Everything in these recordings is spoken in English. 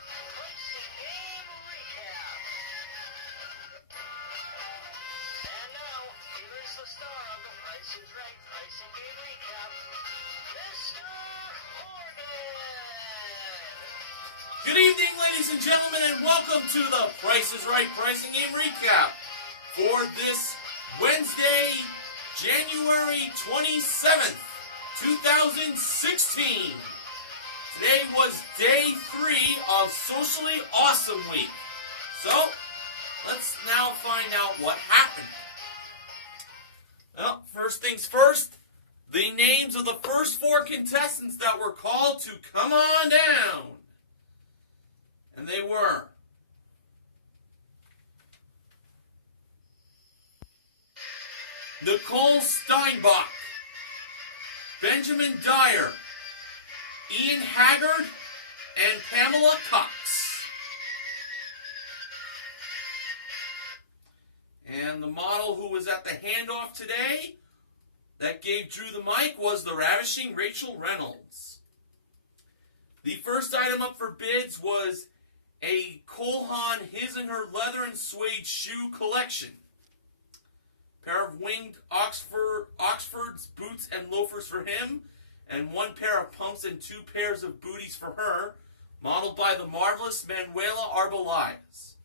Pricing game recap. And now, here is the star of the Price is Right pricing game recap, Mr. Horgan. Good evening, ladies and gentlemen, and welcome to the Price is Right pricing game recap for this Wednesday, January 27th, 2016. Today was day 3 of Socially Awesome Week. So, let's now find out what happened. Well, first things first, the names of the first 4 contestants that were called to come on down. And they were Nicole Steinbach, Benjamin Dyer, Ian Haggard, and Pamela Cox. And the model who was at the handoff today that gave Drew the mic was the ravishing Rachel Reynolds. The first item up for bids was a Cole Haan His and Her leather and suede shoe collection. Pair of winged Oxford's boots and loafers for him, and 1 pair of pumps and 2 pairs of booties for her, modeled by the marvelous Manuela Arbeláez.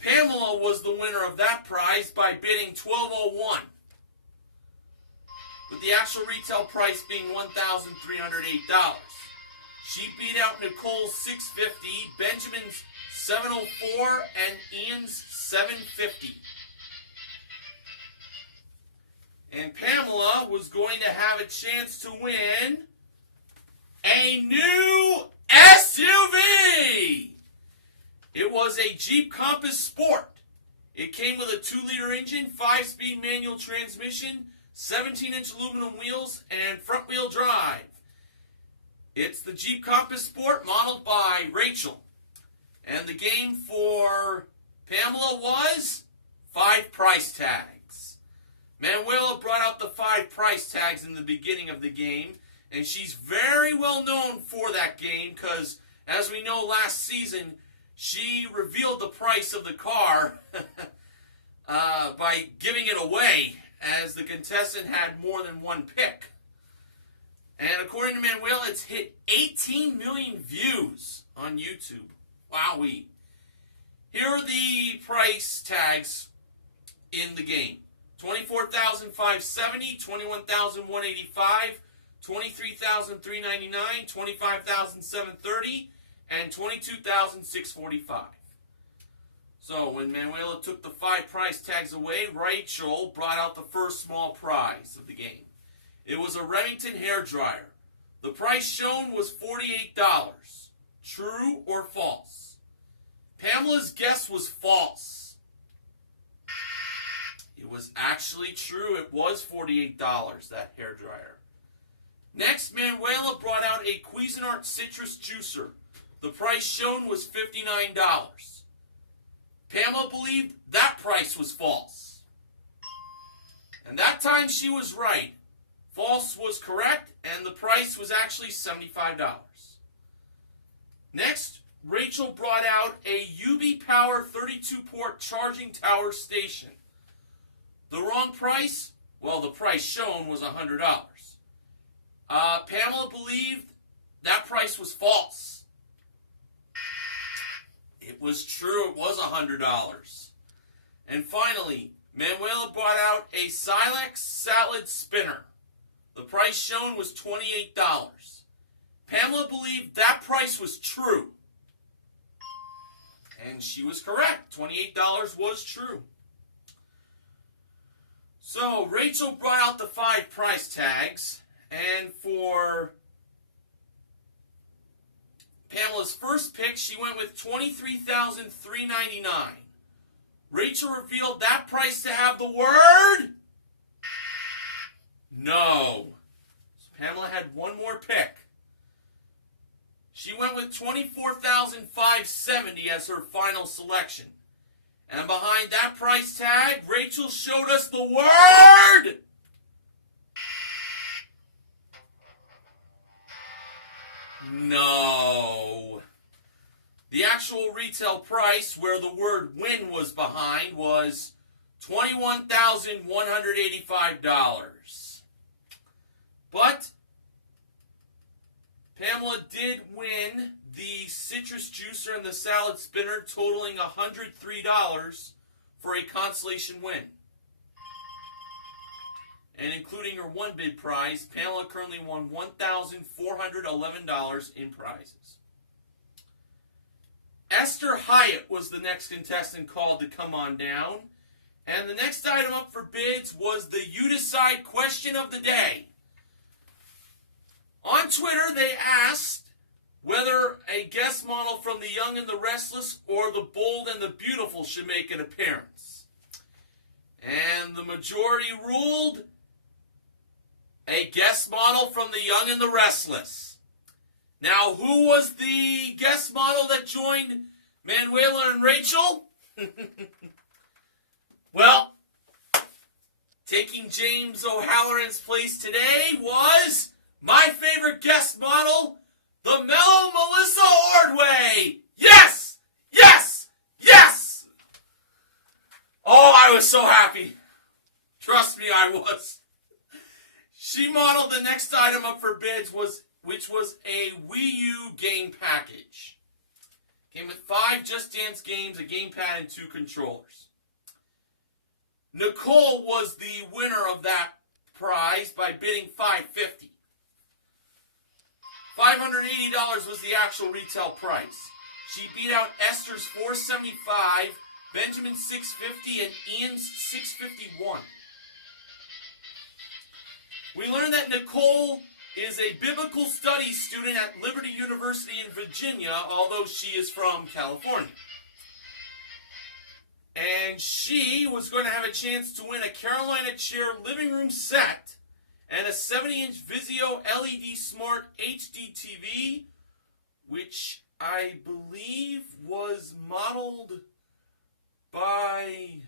Pamela was the winner of that prize by bidding $1,201, with the actual retail price being $1,308. She beat out Nicole's $650, Benjamin's $704, and Ian's $750. And Pamela was going to have a chance to win a new SUV. It was a Jeep Compass Sport. It came with a 2-liter engine, 5-speed manual transmission, 17-inch aluminum wheels, and front-wheel drive. It's the Jeep Compass Sport modeled by Rachel. And the game for Pamela was 5 price tags. Manuela brought out the 5 price tags in the beginning of the game, and she's very well known for that game because, as we know, last season, she revealed the price of the car by giving it away, as the contestant had more than 1 pick. And according to Manuela, it's hit 18 million views on YouTube. Wowee. Here are the price tags in the game. $24,570, $21,185, $23,399, $25,730, and $22,645. So when Manuela took the 5 price tags away, Rachel brought out the first small prize of the game. It was a Remington hairdryer. The price shown was $48. True or false? Pamela's guess was false. It was actually true. It was $48, that hairdryer. Next, Manuela brought out a Cuisinart citrus juicer. The price shown was $59. Pamela believed that price was false. And that time she was right. False was correct, and the price was actually $75. Next, Rachel brought out a UB Power 32-port charging tower station. The wrong price? Well, the price shown was $100. Pamela believed that price was false. It was true. It was $100. And finally, Manuela brought out a Silex salad spinner. The price shown was $28. Pamela believed that price was true. And she was correct. $28 was true. So, Rachel brought out the 5 price tags. And for Pamela's first pick, she went with $23,399. Rachel revealed that price to have the word no. So Pamela had one more pick. She went with $24,570 as her final selection. And behind that price tag, Rachel showed us the word No. The actual retail price, where the word win was behind, was $21,185. But Pamela did win the citrus juicer and the salad spinner, totaling $103 for a consolation win. And including her one bid prize, Pamela currently won $1,411 in prizes. Esther Hyatt was the next contestant called to come on down. And the next item up for bids was the You Decide question of the day. On Twitter, they asked whether a guest model from The Young and the Restless or The Bold and the Beautiful should make an appearance. And the majority ruled a guest model from The Young and the Restless. Now, who was the guest model that joined Manuela and Rachel? Well, taking James O'Halloran's place today was my favorite guest model, the mellow Melissa Ordway. Yes! Yes! Yes! Oh, I was so happy. Trust me, I was. She modeled the next item up for bids, which was a Wii U game package. Came with 5 Just Dance games, a gamepad, and 2 controllers. Nicole was the winner of that prize by bidding $550. $580 was the actual retail price. She beat out Esther's $475, Benjamin's $650, and Ian's $651. We learned that Nicole is a biblical studies student at Liberty University in Virginia, although she is from California. And she was going to have a chance to win a Carolina Chair living room set and a 70-inch Vizio LED Smart HD TV, which I believe was modeled by,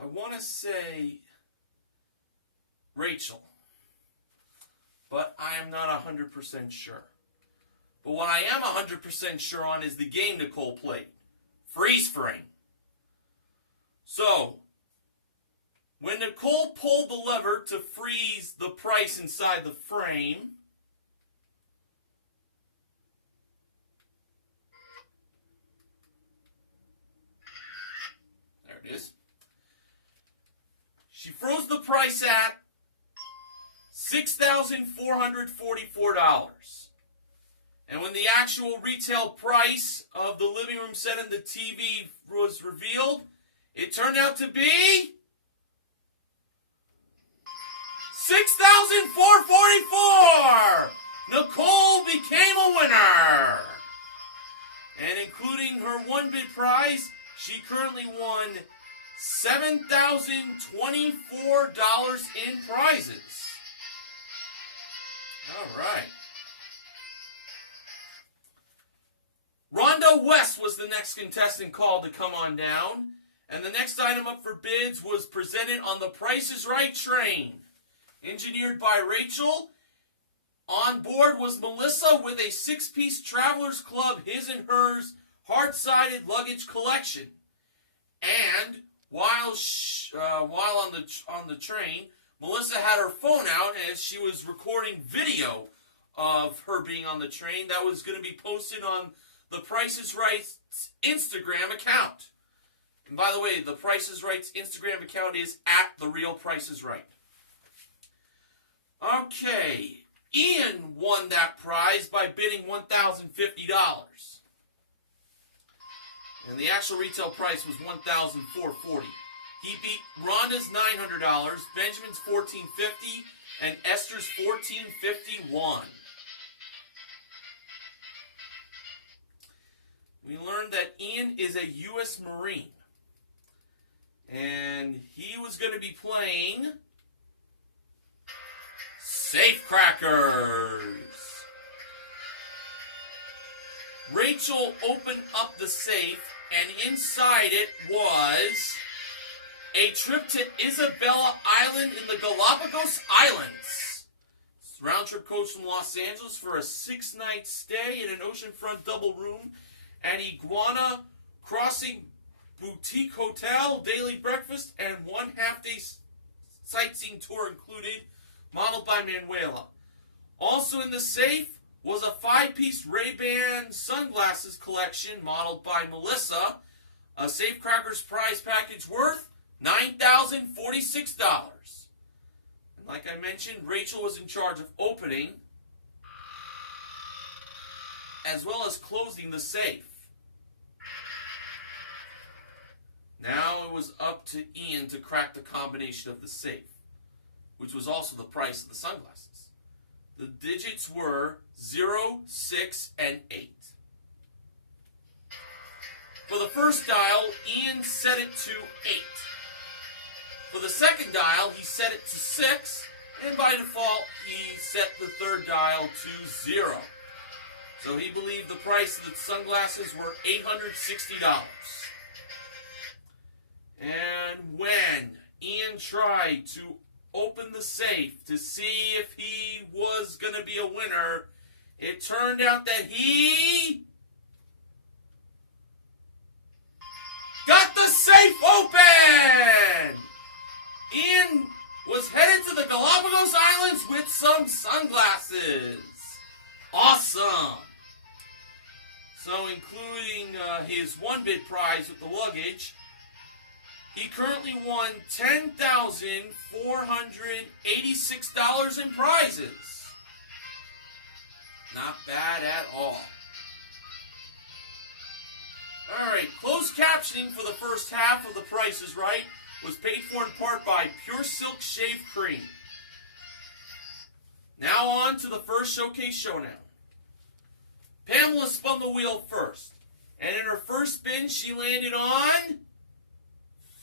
I want to say, Rachel. But I am not 100% sure. But what I am 100% sure on is the game Nicole played. Freeze frame. So, when Nicole pulled the lever to freeze the price inside the frame, there it is. She froze the price at $6,444. And when the actual retail price of the living room set and the TV was revealed, it turned out to be $6,444. Nicole became a winner. And including her one bid prize, she currently won $7,024 in prizes. All right. Rhonda West was the next contestant called to come on down. And the next item up for bids was presented on the Price is Right train. Engineered by Rachel. On board was Melissa with a 6-piece Travelers Club His and Hers hard-sided luggage collection. And while on the train, Melissa had her phone out as she was recording video of her being on the train that was going to be posted on the Price is Right's Instagram account. And by the way, the Price is Right's Instagram account is @TheRealPriceIsRight. Okay, Ian won that prize by bidding $1,050. And the actual retail price was $1,440. He beat Rhonda's $900, Benjamin's $1,450, and Esther's $1,451. We learned that Ian is a U.S. Marine. And he was going to be playing Safecrackers. Rachel opened up the safe, and inside it was a trip to Isabella Island in the Galapagos Islands. Round trip coach from Los Angeles for a 6-night stay in an oceanfront double room at Iguana Crossing Boutique Hotel, daily breakfast, and 1 half-day sightseeing tour included, modeled by Manuela. Also in the safe was a 5-piece Ray-Ban sunglasses collection modeled by Melissa, a Safecrackers prize package worth $9,046. And like I mentioned, Rachel was in charge of opening as well as closing the safe. Now it was up to Ian to crack the combination of the safe, which was also the price of the sunglasses. The digits were 0, 6, and 8. For the first dial, Ian set it to 8. For the second dial, he set it to 6, and by default, he set the third dial to 0. So he believed the price of the sunglasses were $860. And when Ian tried to open the safe to see if he was going to be a winner, it turned out that he got the safe open! Ian was headed to the Galapagos Islands with some sunglasses. Awesome! So including his one-bid prize with the luggage, he currently won $10,486 in prizes. Not bad at all. Alright, closed captioning for the first half of The Price is Right was paid for in part by Pure Silk Shave Cream. Now on to the first showcase showdown. Pamela spun the wheel first, and in her first spin she landed on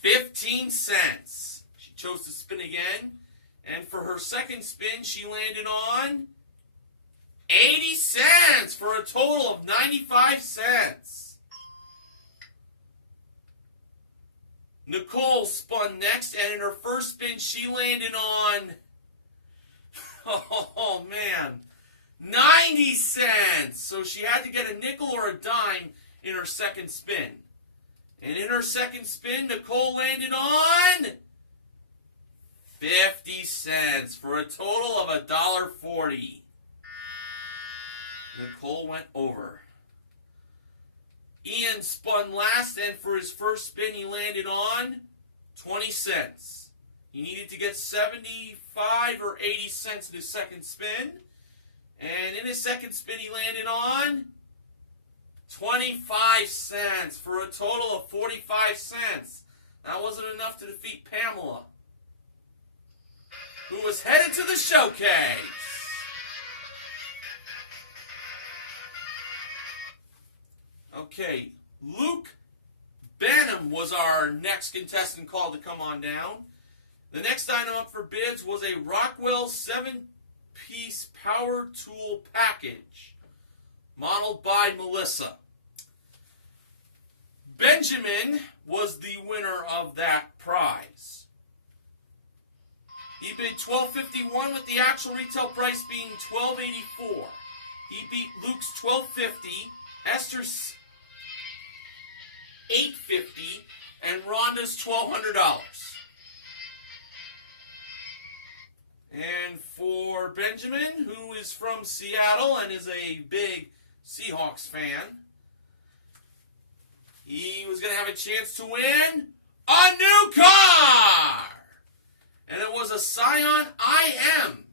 15 cents. She chose to spin again, and for her second spin she landed on 80 cents for a total of 95 cents. Nicole spun next, and in her first spin she landed on, oh man, 90 cents. So she had to get a nickel or a dime in her second spin. And in her second spin, Nicole landed on 50 cents for a total of $1.40. Nicole went over. Ian spun last, and for his first spin, he landed on 20 cents. He needed to get 75 or 80 cents in his second spin. And in his second spin, he landed on 25 cents for a total of 45 cents. That wasn't enough to defeat Pamela, who was headed to the showcase. Okay, Luke Banham was our next contestant called to come on down. The next item up for bids was a Rockwell 7-piece power tool package, modeled by Melissa. Benjamin was the winner of that prize. He bid $12.51 with the actual retail price being $12.84. He beat Luke's $12.50, Esther's $8.50, and Rhonda's $1,200. And for Benjamin, who is from Seattle and is a big Seahawks fan, he was going to have a chance to win a new car! And it was a Scion IM.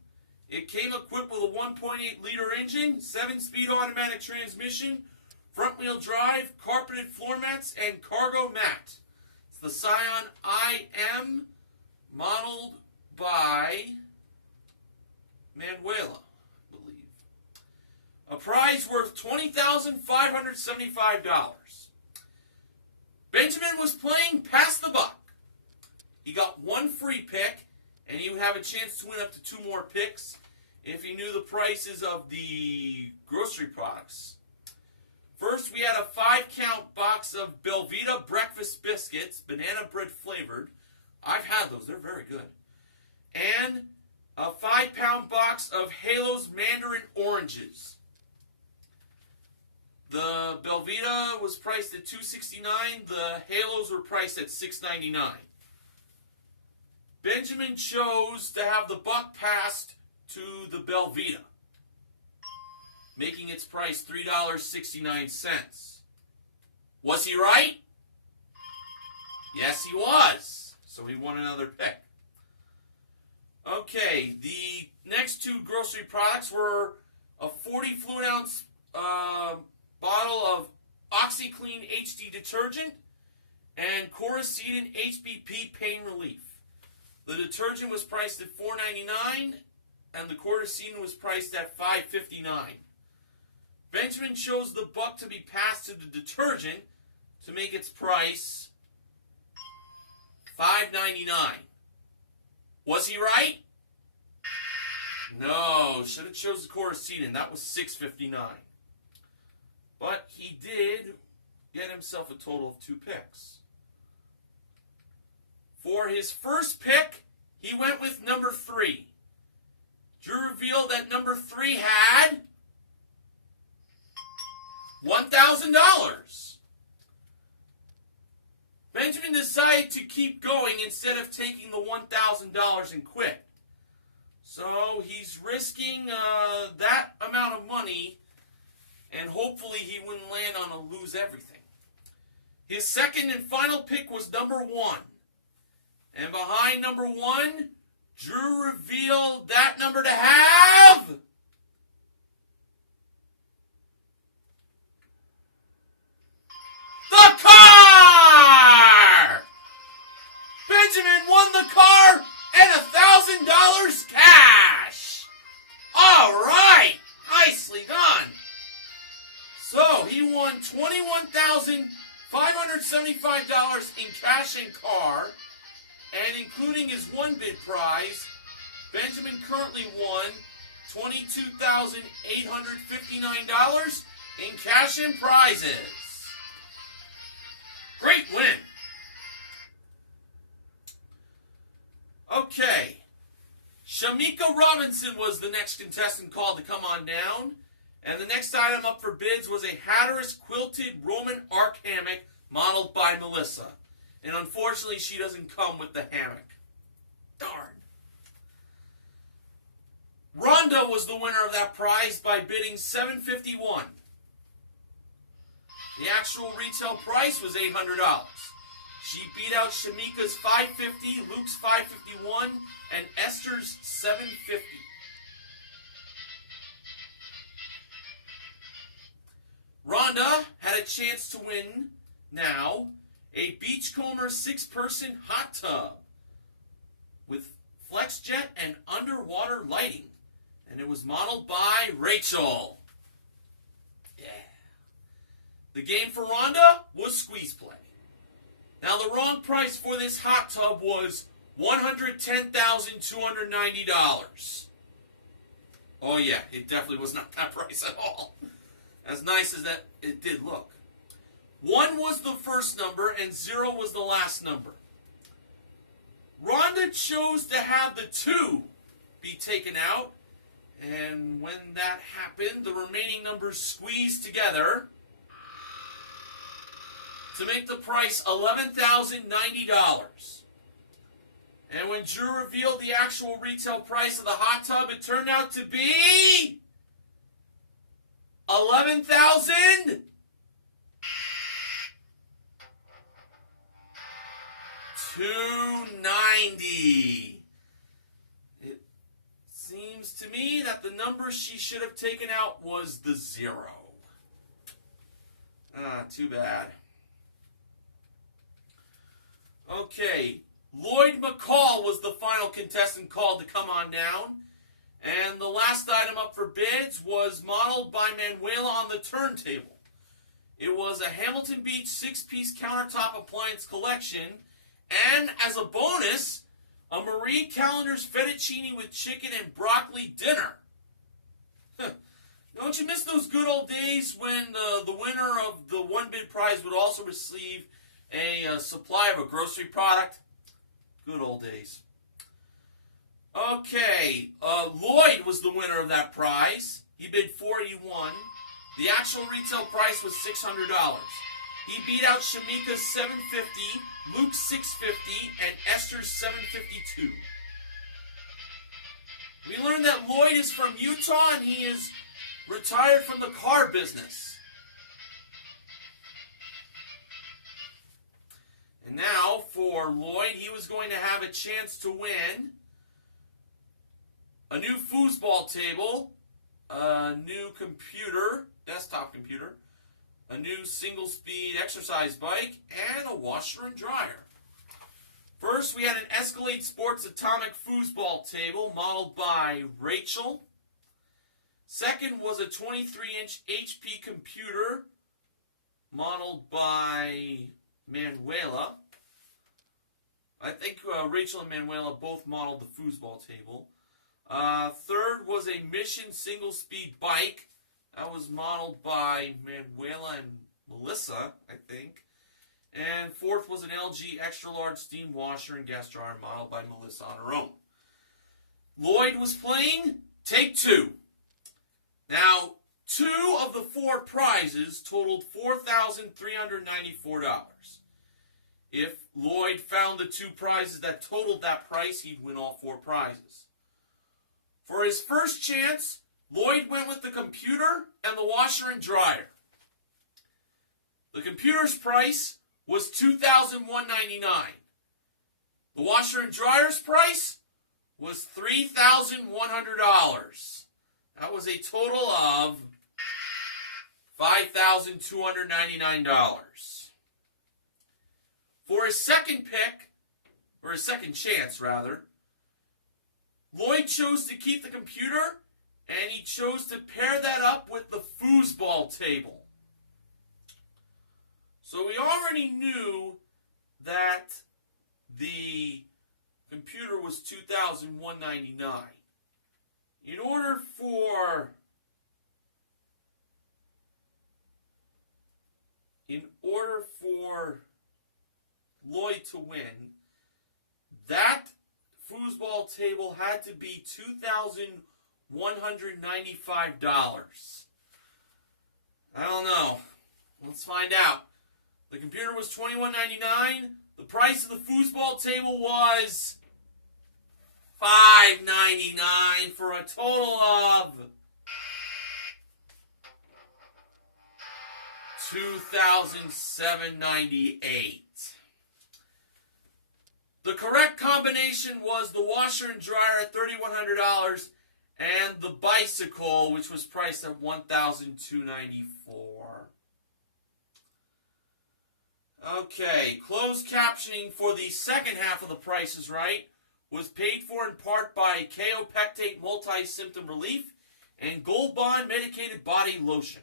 It came equipped with a 1.8-liter engine, 7-speed automatic transmission, front-wheel drive, carpeted floor mats, and cargo mat. It's the Scion IM, modeled by Manuela, I believe. A prize worth $20,575. Benjamin was playing Pass the Buck. He got one free pick, and he would have a chance to win up to 2 more picks if he knew the prices of the grocery products. First, we had a 5-count box of Belvita breakfast biscuits, banana bread flavored. I've had those. They're very good. And a 5-pound box of Halo's Mandarin Oranges. The Belvita was priced at $2.69. The Halos were priced at $6.99. Benjamin chose to have the buck passed to the Belvita, making its price $3.69. Was he right? Yes, he was. So he won another pick. Okay, the next two grocery products were a 40 fluid ounce bottle of OxyClean HD detergent and Coricidin HBP pain relief. The detergent was priced at $4.99 and the Coricidin was priced at $5.59. Benjamin chose the buck to be passed to the detergent to make its price $5.99. Was he right? No, should have chose the Coricidin. That was $6.59. But he did get himself a total of 2 picks. For his first pick, he went with number 3. Drew revealed that number 3 had $1,000. Benjamin decided to keep going instead of taking the $1,000 and quit. So he's risking that amount of money, and hopefully he wouldn't land on a lose everything. His second and final pick was number 1. And behind number 1, Drew revealed that number to have the car! Benjamin won the car and $1,000 cash! All right! Nicely done! So, he won $21,575 in cash and car, and including his one bid prize, Benjamin currently won $22,859 in cash and prizes. Great win! Okay. Shamika Robinson was the next contestant called to come on down. And the next item up for bids was a Hatteras quilted Roman arc hammock modeled by Melissa. And unfortunately, she doesn't come with the hammock. Darn. Rhonda was the winner of that prize by bidding $751. The actual retail price was $800. She beat out Shamika's $550, Luke's $551, and Esther's $750. Rhonda had a chance to win now a Beachcomber 6-person hot tub with FlexJet and underwater lighting. And it was modeled by Rachel. Yeah. The game for Rhonda was squeeze play. Now the wrong price for this hot tub was $110,290. Oh yeah, it definitely was not that price at all. As nice as that it did look. 1 was the first number and 0 was the last number. Rhonda chose to have the 2 be taken out, and when that happened, the remaining numbers squeezed together to make the price $11,090. And when Drew revealed the actual retail price of the hot tub, it turned out to be $11,290. It seems to me that the number she should have taken out was the 0. Too bad. Okay, Lloyd McCall was the final contestant called to come on down. And the last item up for bids was modeled by Manuela on the turntable. It was a Hamilton Beach 6-piece countertop appliance collection. And as a bonus, a Marie Callender's fettuccine with chicken and broccoli dinner. Don't you miss those good old days when the winner of the one bid prize would also receive a supply of a grocery product? Good old days. Okay, Lloyd was the winner of that prize. He bid $481. The actual retail price was $600. He beat out Shamika's $750, Luke's $650, and Esther's $752. We learned that Lloyd is from Utah and he is retired from the car business. And now for Lloyd, he was going to have a chance to win a new foosball table, a new computer, desktop computer, a new single-speed exercise bike, and a washer and dryer. First, we had an Escalade Sports Atomic foosball table modeled by Rachel. Second was a 23-inch HP computer modeled by Manuela. I think Rachel and Manuela both modeled the foosball table. Third was a Mission single-speed bike. That was modeled by Manuela and Melissa, I think. And fourth was an LG extra-large steam washer and gas dryer modeled by Melissa on her own. Lloyd was playing take two. Now, two of the four prizes totaled $4,394. If Lloyd found the two prizes that totaled that price, he'd win all four prizes. For his first chance, Lloyd went with the computer and the washer and dryer. The computer's price was $2,199. The washer and dryer's price was $3,100. That was a total of $5,299. For his second pick, or his second chance rather, Lloyd chose to keep the computer and he chose to pair that up with the foosball table. So we already knew that the computer was $2,199. In order for Lloyd to win, that foosball table had to be $2,195. I don't know. Let's find out. The computer was $21.99. The price of the foosball table was $5.99 for a total of $2,798. The correct combination was the washer and dryer at $3,100 and the bicycle, which was priced at $1,294. Okay, closed captioning for the second half of The Price is Right was paid for in part by Kaopectate Multi-Symptom Relief and Gold Bond Medicated Body Lotion.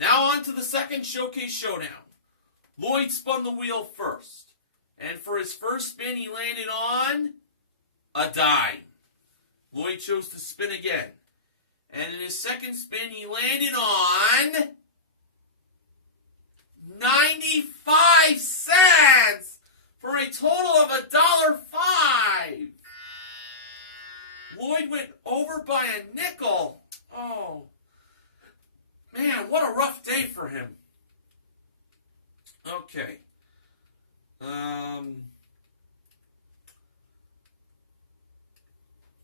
Now on to the second Showcase Showdown. Lloyd spun the wheel first, and for his first spin he landed on a dime. Lloyd chose to spin again, and in his second spin he landed on 95 cents for a total of $1.05. Lloyd went over by a nickel. Oh, man, what a rough day for him. Okay.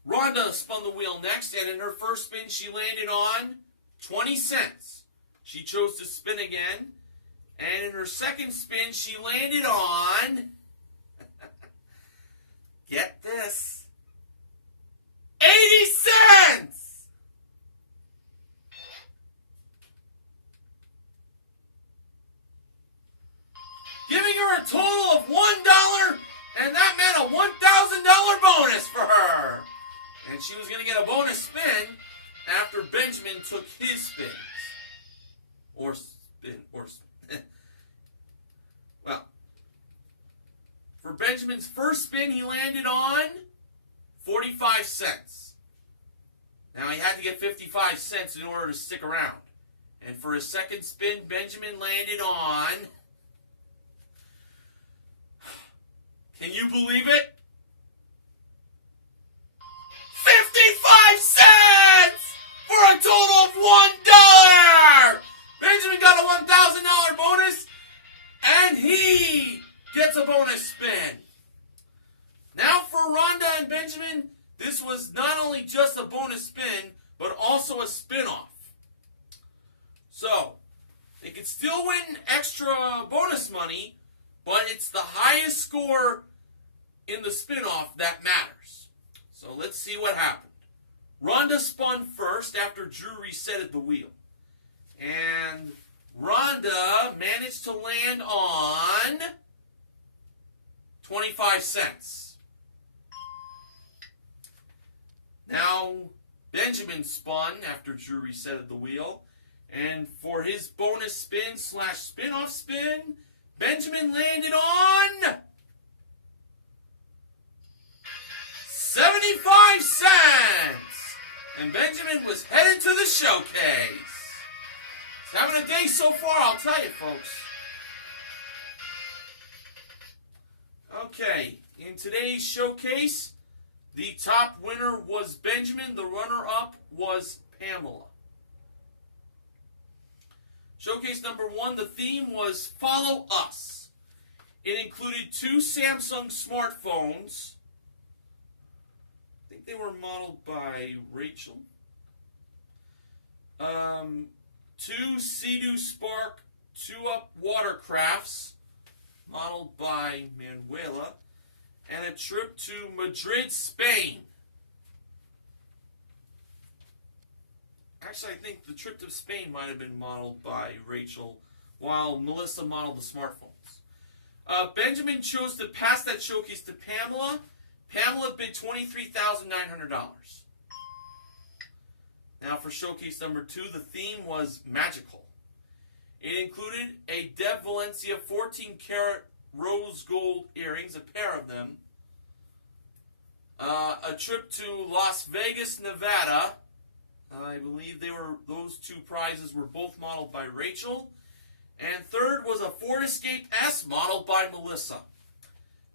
Rhonda spun the wheel next, and in her first spin she landed on 20 cents. She chose to spin again, and in her second spin she landed on, get this, 80 cents! Giving her a total of $1, and that meant a $1,000 bonus for her. And she was going to get a bonus spin after Benjamin took his spins. Or spin. Well, for Benjamin's first spin, he landed on 45 cents. Now, he had to get 55 cents in order to stick around. And for his second spin, Benjamin landed on... Can you believe it? 55 cents for a total of $1. Benjamin got a $1,000 bonus, and he gets a bonus spin. Now for Rhonda and Benjamin, this was not only just a bonus spin, but also a spin-off. So, they could still win extra bonus money, but it's the highest score in the spin-off that matters. So let's see what happened. Rhonda spun first after Drew resetted the wheel. And Rhonda managed to land on 25 cents. Now, Benjamin spun after Drew resetted the wheel. And for his bonus spin / spin-off spin, Benjamin landed on 75 cents. And Benjamin was headed to the showcase. He's having a day so far, I'll tell you, folks. Okay, in today's showcase, the top winner was Benjamin. The runner-up was Pamela. Showcase number 1, the theme was Follow Us. It included 2 Samsung smartphones. I think they were modeled by Rachel. 2 Sea-Doo Spark 2-Up watercrafts, modeled by Manuela. And a trip to Madrid, Spain. Actually, I think the trip to Spain might have been modeled by Rachel, while Melissa modeled the smartphones. Benjamin chose to pass that showcase to Pamela. Pamela bid $23,900. Now for showcase number 2, the theme was magical. It included a Deb Valencia 14-karat rose gold earrings, a pair of them. A trip to Las Vegas, Nevada. I believe those 2 prizes were both modeled by Rachel. And third was a Ford Escape S modeled by Melissa.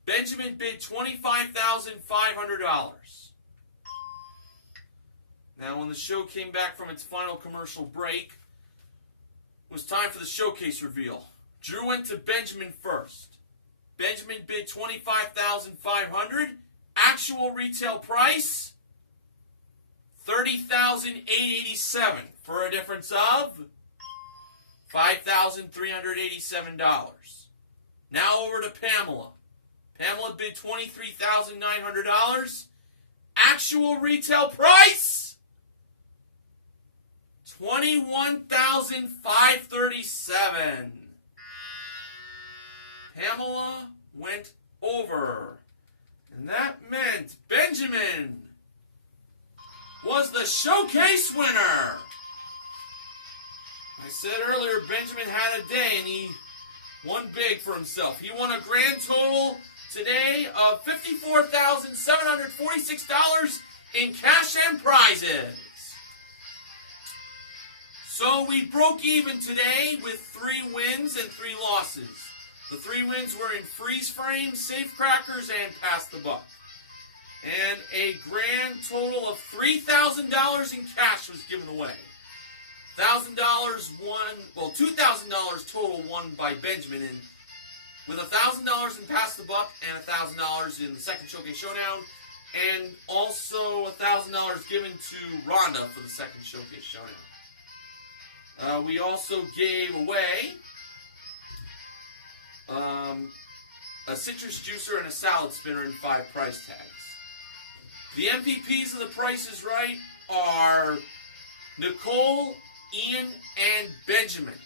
Benjamin bid $25,500. Now when the show came back from its final commercial break, it was time for the showcase reveal. Drew went to Benjamin first. Benjamin bid $25,500. Actual retail price, $30,887 for a difference of $5,387. Now over to Pamela. Pamela bid $23,900. Actual retail price, $21,537. Pamela went over. And that meant Benjamin was the showcase winner. I said earlier, Benjamin had a day and he won big for himself. He won a grand total today of $54,746 in cash and prizes. So we broke even today with 3 wins and 3 losses. The 3 wins were in freeze frame, safe crackers, and pass the buck. And a grand total of $3,000 in cash was given away. $2,000 total won by Benjamin, and with $1,000 in pass the buck and $1,000 in the second showcase showdown, and also $1,000 given to Rhonda for the second showcase showdown. We also gave away a citrus juicer and a salad spinner and 5 prize tags. The MVPs of The Price is Right are Nicole, Ian, and Benjamin.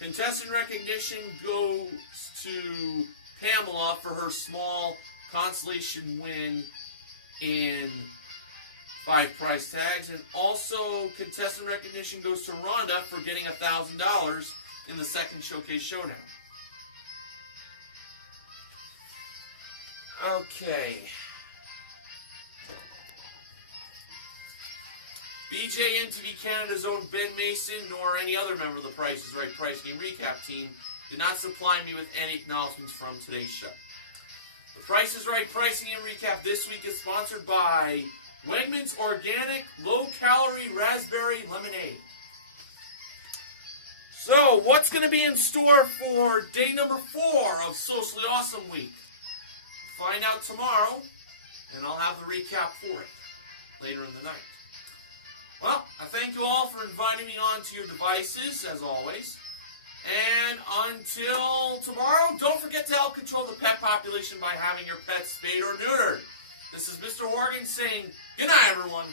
Contestant recognition goes to Pamela for her small consolation win in 5 prize tags, and also contestant recognition goes to Rhonda for getting $1,000 in the second showcase showdown. Okay. BJ MTV Canada's own Ben Mason, nor any other member of the Price is Right Price Game Recap team, did not supply me with any acknowledgments from today's show. The Price is Right Pricing and Recap this week is sponsored by Wegmans Organic Low-Calorie Raspberry Lemonade. So, what's going to be in store for day number 4 of Socially Awesome Week? Find out tomorrow, and I'll have the recap for it later in the night. Well, I thank you all for inviting me onto your devices, as always. And until tomorrow, don't forget to help control the pet population by having your pets spayed or neutered. This is Mr. Horgan saying good night, everyone.